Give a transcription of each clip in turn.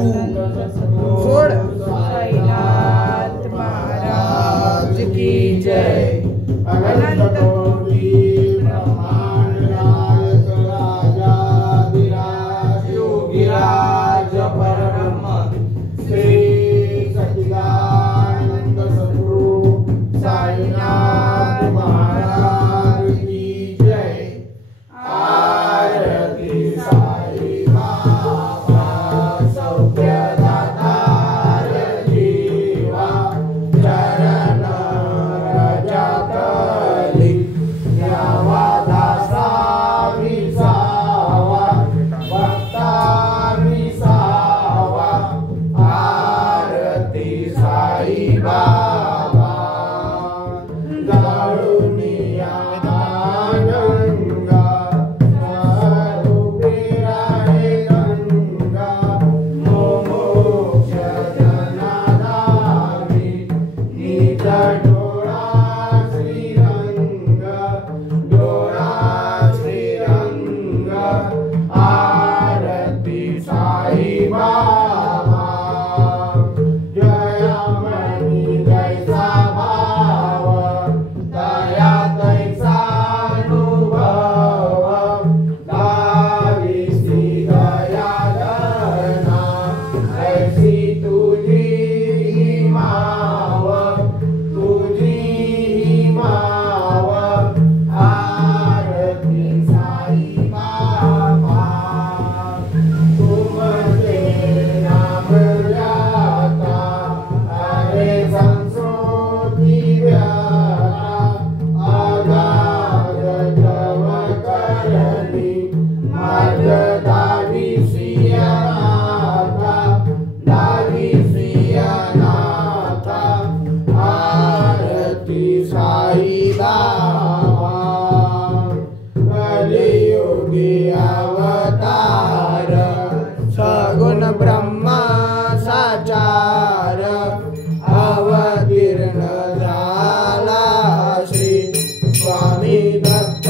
सोड साईनाथ महाराज की जय। अनंत कोटि ब्रह्मांड नायक राजाधिराज योगीराज परब्रह्म श्री सच्चिदानंद सद्गुरु साईनाथ महाराज की जय। आरती साई बाबा सौख्यदातार जीवा चरण रजतली द्यावा दासा विसावा भक्ता विसावा। आरती साई बाबा दारुनिया गंगा स्वरूपी राहे गंगा मोक्ष जनाधारी निज डोळा श्रीरंग डोळा श्रीरंग। आरती साई बाबा जयमणी जैसा भाव दया तैसा अनुभव दाविसी दया गणा ऐसी तुझी माव तुझी माव। आरती साई बाबा तुमचे नाम जाता अरे संस्कृती व्याता आगाध जव करणी मार्ग दाविसिया नाथा। आरती साई बाबा कलियुगी अवतार सगुण ब्रह्मा साचार अवतीर्ण झाला श्री स्वामी दत्त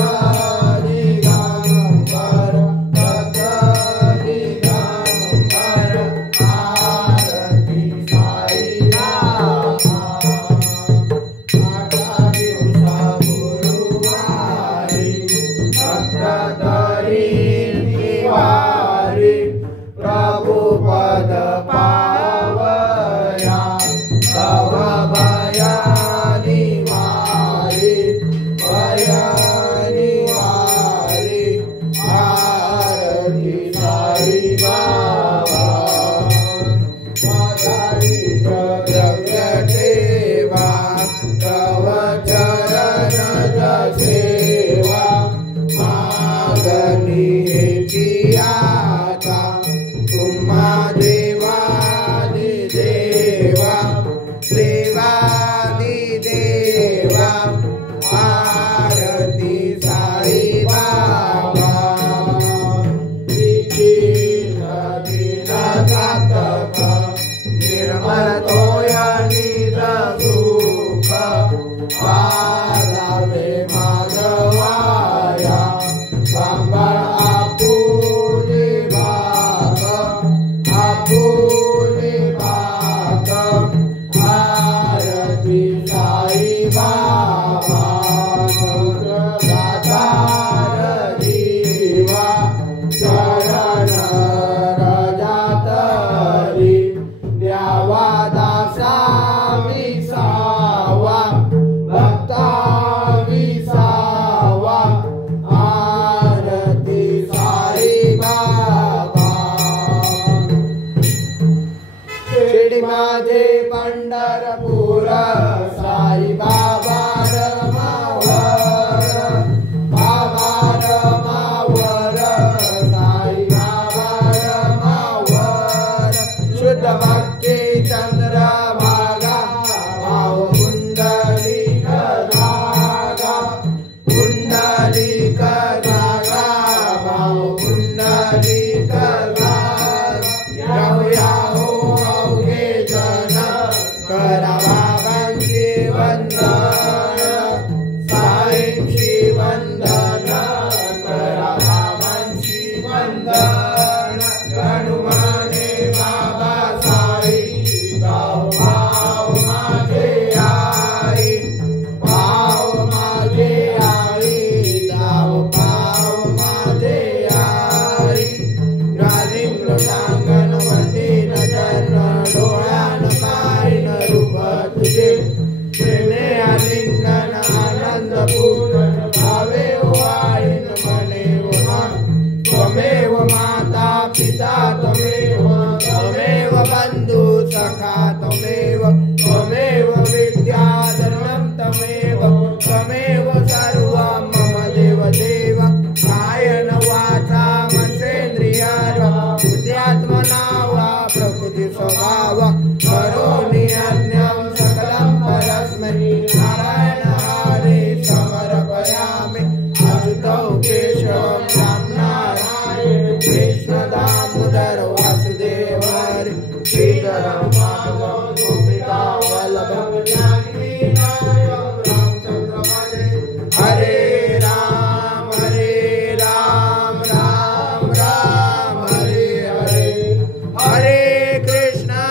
दिगंबर दत्त दिगंबर। आरती साई बाबा आठा दिवसा गुरुवारी भक्त तरी निवारी प्रभु पद पावया तव भया निवारी भया निवारी। आरती साई बाबा माधुरीच द्रव्य ठेवा तव चरण सेवा मागणी हेची आता तुम्हा देवादि देवा देवादि देवा। आरती साई बाबा दीन जातक निर्मल तोय निज सुख पारावे मागवाया सांभाळ आपुले भाग आपुले भाग। आरती साई बाबा दातार जीवा चरण रजतली द्यावा दासा विसावा भक्ता विसावा। आरती साई बाबा शिर्डी माझे पंढरपूर साई बाबा रमावर बाबा रमावर साई बाबा रमावर शुद्ध भक्ती चंद्र भागा भाव कुंडलिक धागा कुंडलिक धागा भाव कुंडलिक धागा। याहू अवघे जन करा बाबांची वंदन साईंची वंदन करा बाबांची वंदन गणुमाने बाबा स्वभाव करोमि अन्यं सकलं परस्मै नारायण हरे समर्पयामि अच्युतौ केशवं राम नारायण कृष्ण दामोदर वासुदेव हरे श्रीधरं माधवं गोपिका वल्लभं जानकी नायकं रामचंद्र भजे हरे राम राम राम हरे हरे हरे कृष्णा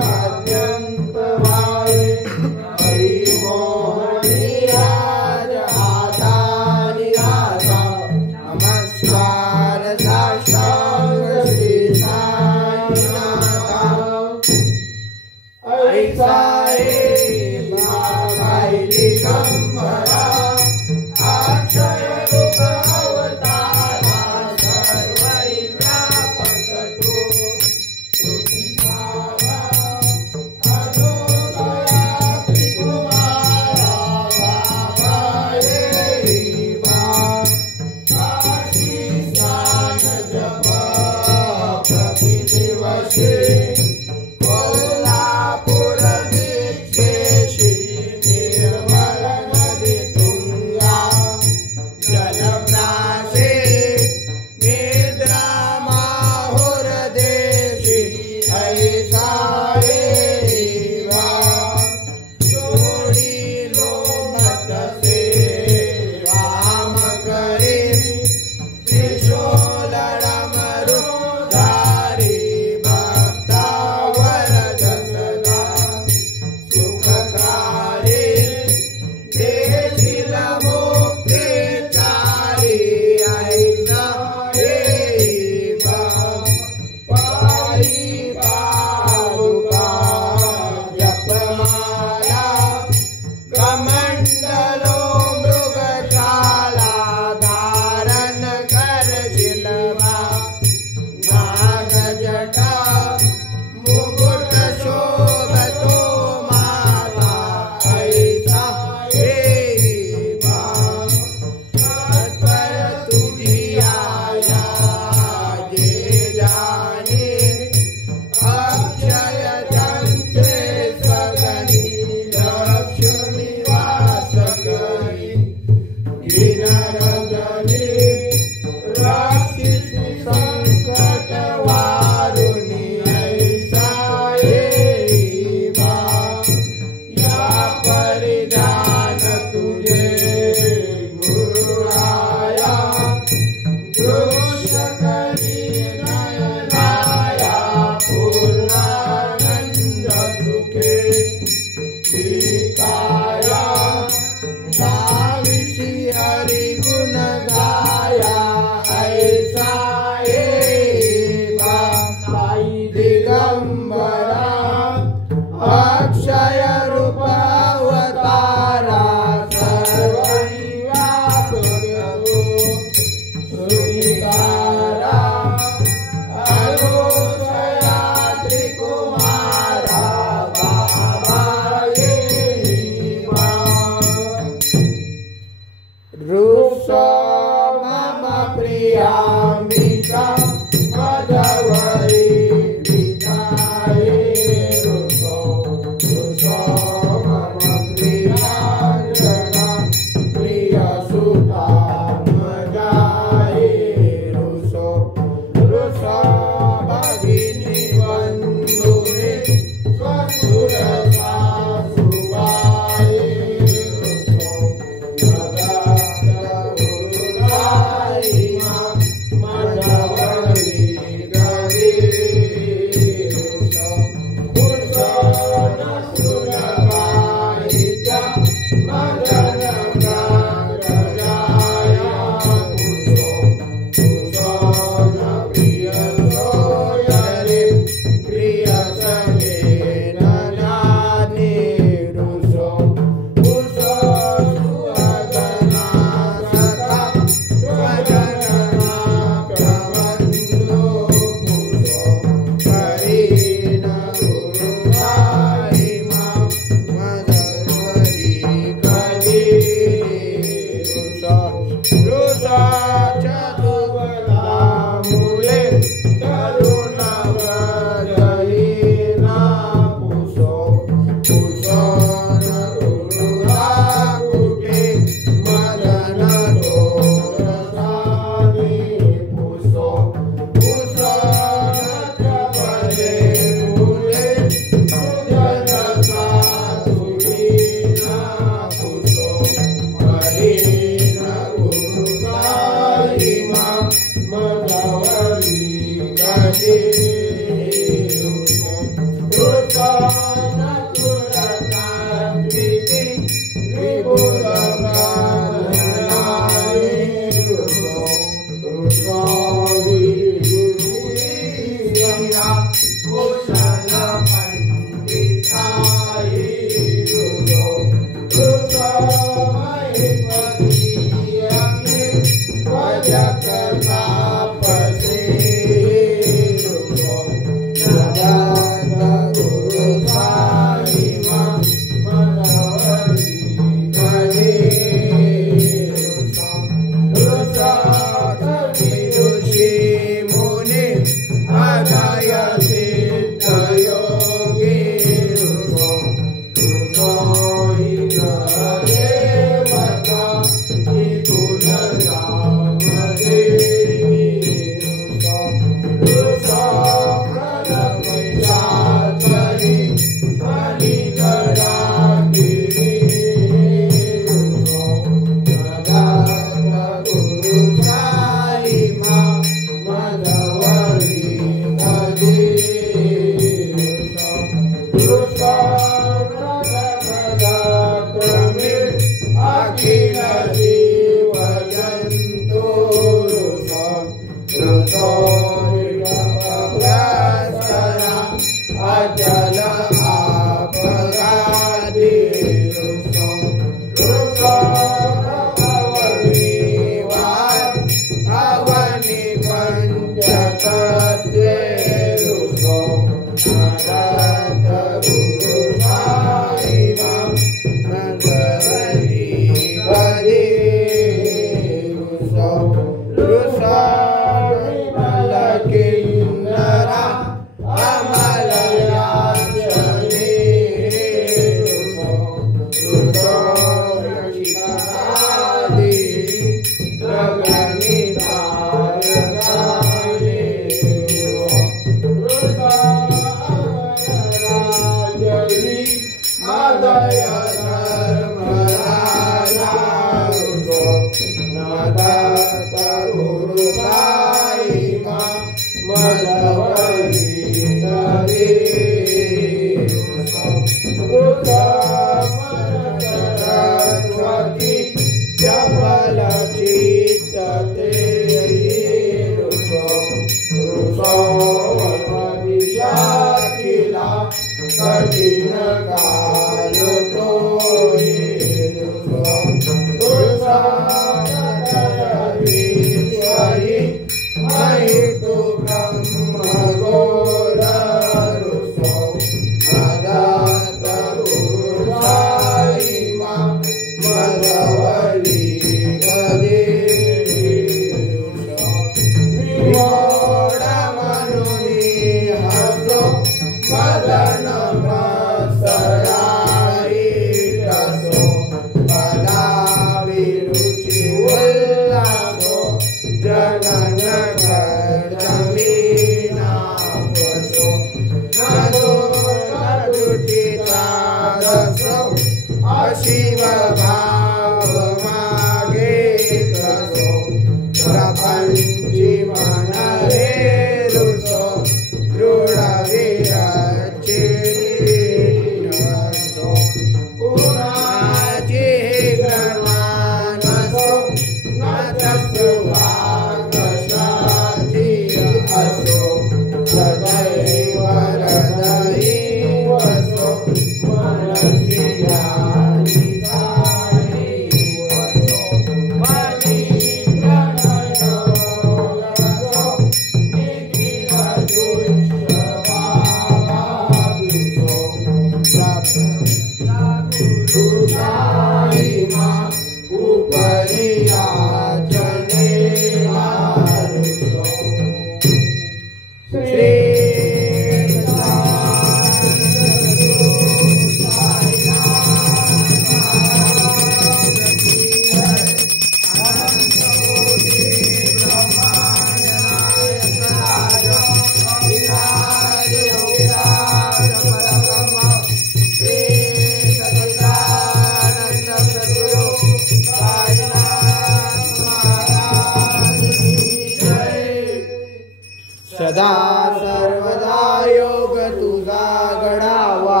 सदा सर्वदा योग तुझा घडावा,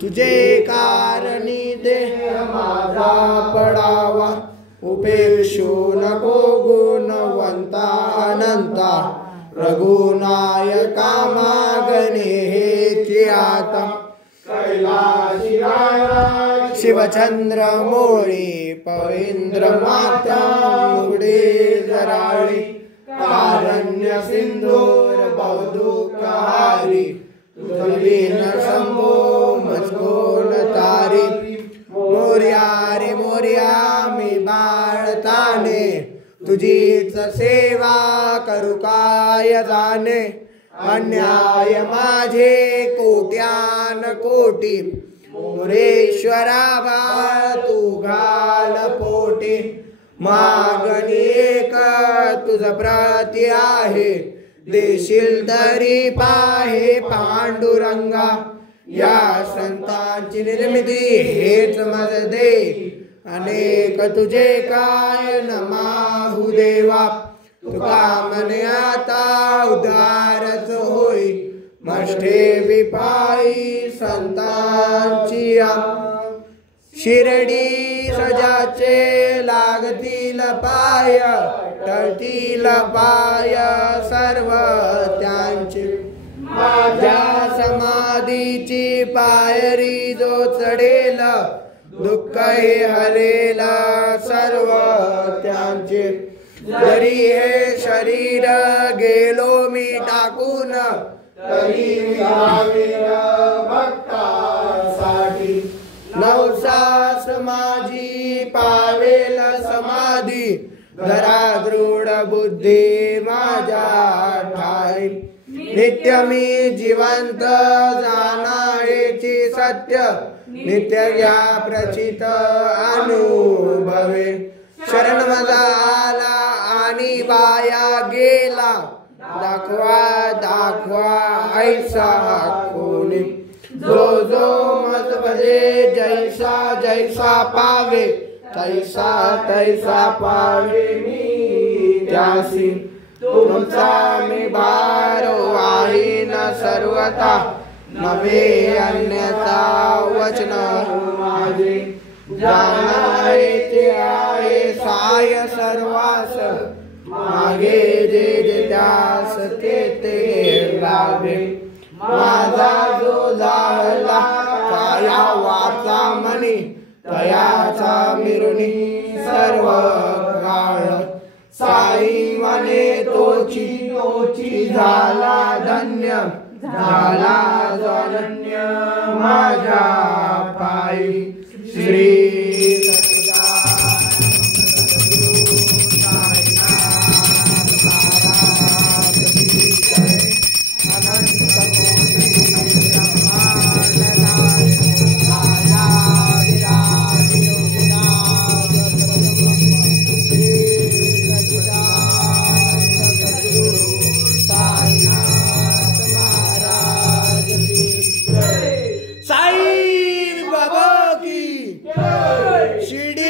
तुझे कारणी देह माझा पडावा. उपेक्षू नको गुणवंता अनंता, रघुनायका मागणे हेची आता. कैलाशी राया शिवचंद्र मोळी, पविंद्र माता मुगडे जराळी. कारण्य सिंधूर बहुदुःखहारी, तुझविन शंभो मजकोण तारी. मोर्या रे मोर्या मी बाळताने, तुझीच सेवा करू काय जाणे. अन्याय माझे कोट्यान कोटी, मोरेश्वरा बाळ तू घाल पोटी. मागणी एक तुझ प्रती आहे, देशील तरी पाहे पांडुरंगा. या संतांची निर्मिती हेच मज दे, अनेक तुझे काय नमाहू देवा. तुका मने आता उदारच होई, मष्टे विपाई संतांची. शिर्डी सजाचे लागतील पाय, टळतील पाय सर्व त्यांचे. माझ्या समाधीची पायरी जो चढेल, दुःख हे हरेल सर्व त्यांचे. जरी हे शरीर गेलो मी टाकून, तरी भक्तांसाठी. नवसास माझी पावेल समाधी, धरा दृढ बुद्धी माझ्या ठाई. नित्य मी जिवंत जाणायची सत्य, नित्य या प्रचित अनुभवे. शरण मजा आला आणि वाया गेला, दाखवा दाखवा ऐसा कोणी. जो जो मत भजे जैसा जैसा पावे तैसा तैसा पावे मी त्यासी तुमचा मी भारो आहे न सर्वता नवे अन्यथा वचन माझे जाणारे ते आहे साय सर्वास मागे जे जे त्यास ते ते लाभे माझा जो झाला काया वाचा मनी तयाचा मिरुनी सर्व काळ साई मने तोची तोची झाला धन्य झाला अनन्य माझ्या पायी श्री शिर्डी